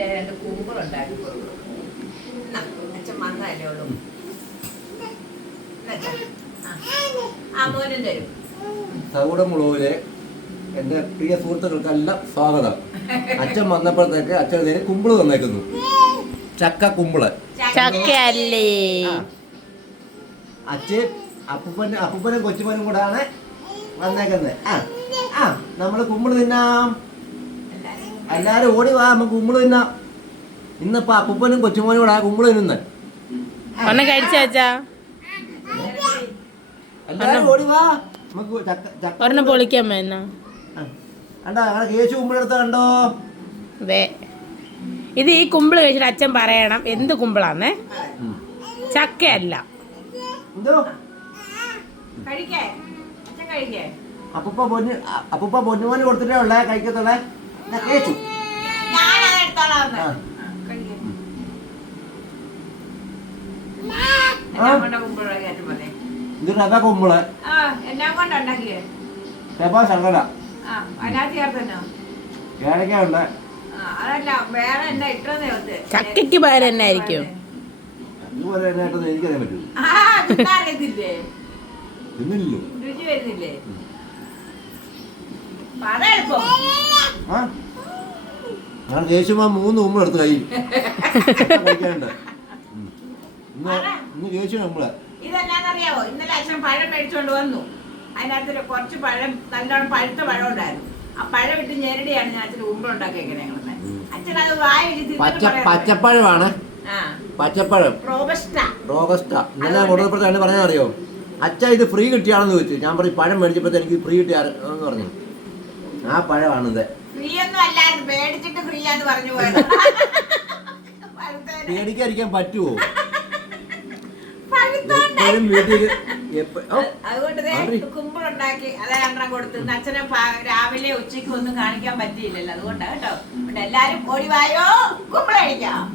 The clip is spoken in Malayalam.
രണ്ട് കുമ്പളുണ്ടാക്കി കൊടുക്കും. അച്ഛൻ വന്നല്ലേ ഉള്ളൂ. മോനും തരും. സൗടമുളവിലെ എൻ്റെ പ്രിയ സുഹൃത്തുക്കൾക്കെല്ലാം സ്വാഗതം. അച്ഛൻ വന്നപ്പോഴത്തേക്ക് അച്ഛൻ കുമ്പിള് തന്നേക്കുന്നു. ചക്ക കുമ്പിള്. ചക്കയല്ലേ? അച്ഛൻ അപ്പൂപ്പനും കൊച്ചുമോനും കൂടാണ് വന്നേക്കുന്നത്. നമ്മള് കുമ്പിള് തിന്നാം. എല്ലാരും ഓടി വാ, നമുക്ക് കുമ്പിള് തിന്നാം. ഇന്നിപ്പോ അപ്പൂപ്പനും കൊച്ചുമോനും കൂടെ കുമ്പിള് തിന്നുന്നത്. ഒന്ന് കഴിച്ചാ എല്ലാരും ഓടി വാ, നമുക്ക് ഒരെണ്ണം പൊളിക്കാൻ വേണം. കണ്ടോ ഞങ്ങളെ കേശു കുമ്പിളെടുത്ത കണ്ടോ? അതെ, ഇത് ഈ കുമ്പിള് കഴിച്ചിട്ട് അച്ഛൻ പറയണം എന്ത് കുമ്പിളാന്നേ. ചക്കയല്ല. എന്തോ അപ്പൂപ്പ പൊന്നുമോന് കൊടുത്തിട്ടേ ഉള്ളേ കഴിക്കത്തുള്ളേ. കേശു ഇത് റവ കുമ്പിള്, റവ ശർക്കര, ഏലക്ക ഉണ്ട്. ചക്കയ്ക്ക് പകരം തന്നെ ആയിരിക്കും. ഇതുപോലെ എന്നായിട്ടൊന്നും എനിക്കറിയാൻ പറ്റൂ. തിന്നില്ലല്ലോ. ഞാൻ കേശുമാ 3 കുമ്പിൾ എടുത്ത് കഴിയും. കഴിക്കാനുണ്ട്. ഇന്ന് കേശു കുമ്പിള്. ഇതെന്നാന്നറിയാവോ? ഇന്നലെ അച്ഛൻ പഴം മേടിച്ചോണ്ട് വന്നു. അതിനകത്ത് കുറച്ച് പഴം, നല്ലോണം പഴുത്ത പഴം ഉണ്ടായിരുന്നു. ആ പഴം ഇട്ട് ഞെരടിയാണ് ഞാൻ അച്ഛന് കുമ്പിളുണ്ടാക്കി. അച്ഛൻ അത് പച്ചപ്പഴമാണ്. പച്ചപ്പഴം റോബസ്റ്റ. ഇന്നലെ കൊടുത്തപ്പോഴത്തെ പറഞ്ഞറിയോ, അച്ഛ ഇത് ഫ്രീ കിട്ടിയാണെന്ന് ചോദിച്ചു. ഞാൻ പറഞ്ഞു പഴം മേടിച്ചപ്പോഴത്തെ എനിക്ക് ഫ്രീ കിട്ടിയാന്ന് പറഞ്ഞു. ആ പഴമാണിത്. ഫ്രീ ഒന്നും അല്ലായിരുന്നു, മേടിച്ചിട്ട് ഫ്രീ ആന്ന് പറഞ്ഞു പോയത്. പേടിക്കാതിരിക്കാൻ പറ്റുമോ? എപ്പോഴും വീട്ടിൽ അതുകൊണ്ട് കുമ്പിളുണ്ടാക്കി അത് 2 കൊടുത്തു. അച്ഛനെ രാവിലെ ഉച്ചയ്ക്ക് ഒന്നും കാണിക്കാൻ പറ്റിയില്ലല്ലോ. അതുകൊണ്ടാ കേട്ടോ. എല്ലാരും ഓടി വായോ, കുമ്പിള കഴിക്കാം.